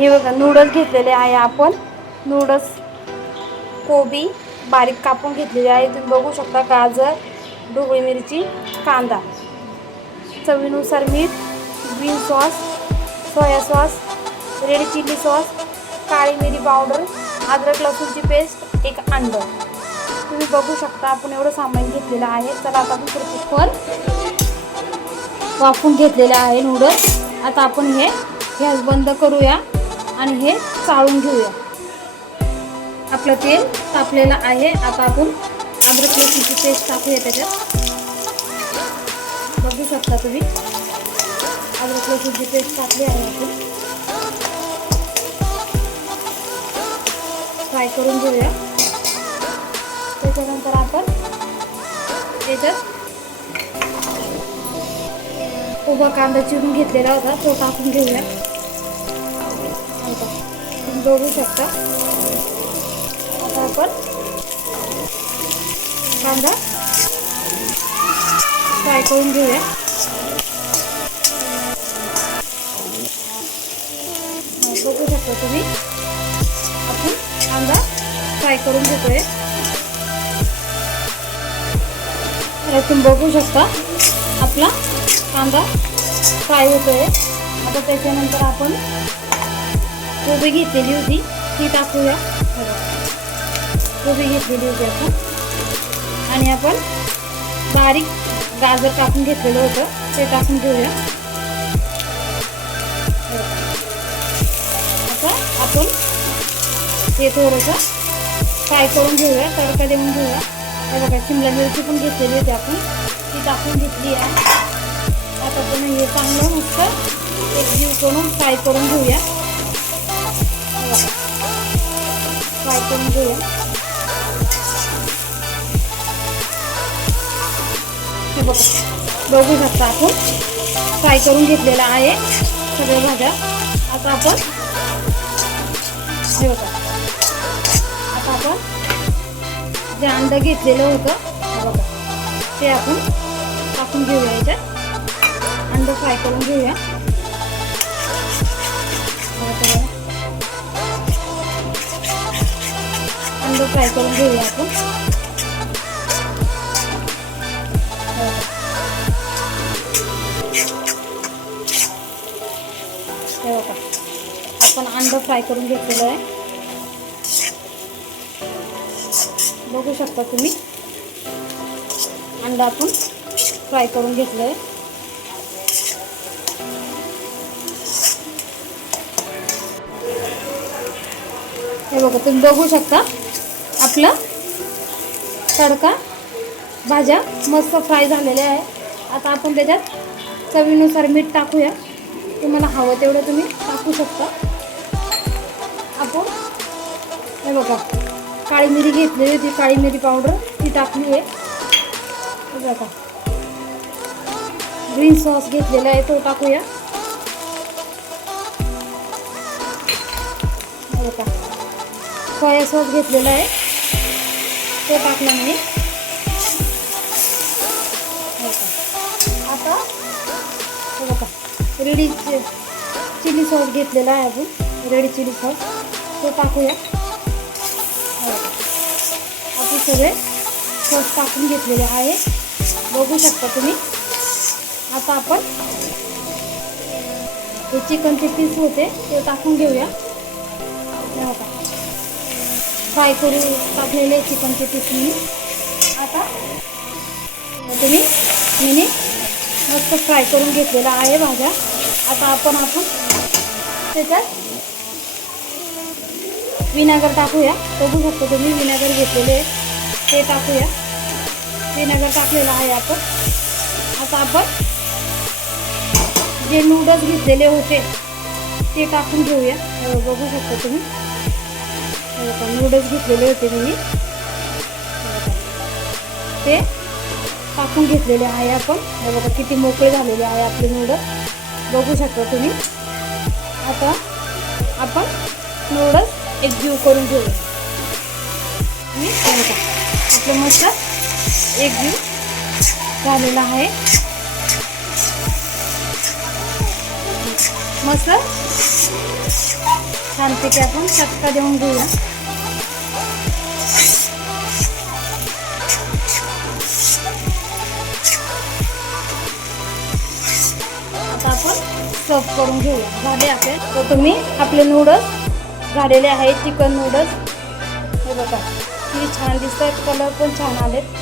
हे बघा नूडल्स घेतलेले आहे आपण. नूडल्स कोबी बारीक कापून घेतलेले आहे. तुम्ही बघू शकता गाजर, ढोबळी मिरची, कांदा, चवीनुसार मीठ, green sauce, soya sauce, red chilli sauce, काळी मिरी पावडर, अद्रक लसूणची पेस्ट, एक अंड. तुम्ही बघू शकता आपण एवढं सामान घेतलेलं आहे. चला आता आपण कुकर वाफवून घेतलेले आहे नूडल्स. आता आपण हे गॅस बंद करूया आणि हे चाळून घेऊया. आपलं तेल तापलेलं आहे. आता आपण अद्रक लसूणची पेस्ट टाकूया त्याच्यात. बघू शकता तुम्ही अद्रक लसूणची पेस्ट टाकली आहे. आपण फ्राय करून घेऊया. त्याच्यानंतर आपण त्याच्यात उभा कांदा चिरून घेतलेला होता तो टाकून घेऊया. तुम्ही बघू शकता. आता आपण कांदा फ्राय करून घेऊया. बघू शकता तुम्ही आपण कांदा फ्राय करून घेतोय. तुम्ही बघू शकता आपला कांदा फ्राय होतोय. आता त्याच्यानंतर आपण कोबी घेतलेली होती ती टाकूया. कोबी घेतलेली होती आपण आणि आपण बारीक गाजर कापून घेतलेलं होतं ते टाकून घेऊया. आता आपण ते थोडंसं फ्राय करून घेऊया. तडका देऊन घेऊया. हे बघा शिमला मिरची पण घेतलेली होती आपण ती टाकून घेतली आहे. आता आपण हे चांगलं मस्त एकजीव करून फ्राय करून घेऊया. फ्राय करून घेऊया. हे बघू शकता आपण फ्राय करून घेतलेला आहे सगळ्या भाज्या. आता आपण हे बघा आता आपण जे अंडं घेतलेलं होतं बघा ते आपण टाकून घेऊया. याच्यात अंडं फ्राय करून घेऊया. अंडं फ्राय करून घेऊया आपण. हे बघा आपण अंडं फ्राय करून घेतलेलं आहे. बघू शकता तुम्ही अंडा आपण फ्राय करून घेतलं आहे. हे बघा तुम्ही बघू शकता आपलं तडका भाज्या मस्त फ्राय झालेल्या आहे. आता आपण त्याच्यात चवीनुसार मीठ टाकूया. तुम्हाला हवं तेवढं तुम्ही टाकू शकता. आपण हे बघा काळी मिरी घेतलेली होती काळी मिरी पावडर ती टाकली आहे. हे बघा ग्रीन सॉस घेतलेला आहे तो टाकूया. हे बघा सोया सॉस घेतलेला आहे तो टाकला मी. आता हे बघा रेडी चिली सॉस घेतलेला आहे आपण रेड चिली सॉस तो टाकूया. आपण सगळे सॉस टाकून घेतलेले आहे. बघू शकता तुम्ही. आता आपण हे चिकनचे पीस होते ते टाकून घेऊया. फ्राय करून टाकलेले चिकनचे पीस मी. आता तुम्ही मी मस्त फ्राय करून घेतलेला आहे भाज्या. आता आपण त्याच्यात विनेगर टाकूया. बघू शकतो तुम्ही विनेगर घेतलेले ते टाकूया. विनेगर टाकलेलं आहे आपण. आता आपण जे नूडल्स घेतलेले होते ते टाकून घेऊया. बघू शकतो तुम्ही नूडल्स घेतलेले होते मी ते टाकून घेतलेले आहे आपण. हे बघा किती मोकळे झालेले आहे आपले नूडल्स. बघू शकता तुम्ही. आता आपण नूडल्स एकजीव करून घेऊया. आपलं मस्त एकजीव झालेला आहे. मस्त छानपैकी आपण चटका देऊन घेऊया. आता आपण सर्व करून घेऊया. झाले आपले. तर तुम्ही आपले नूडल्स झालेले आहेत. चिकन नूडल्स हे बघा किती छान दिसतात. कलर पण छान आलेत.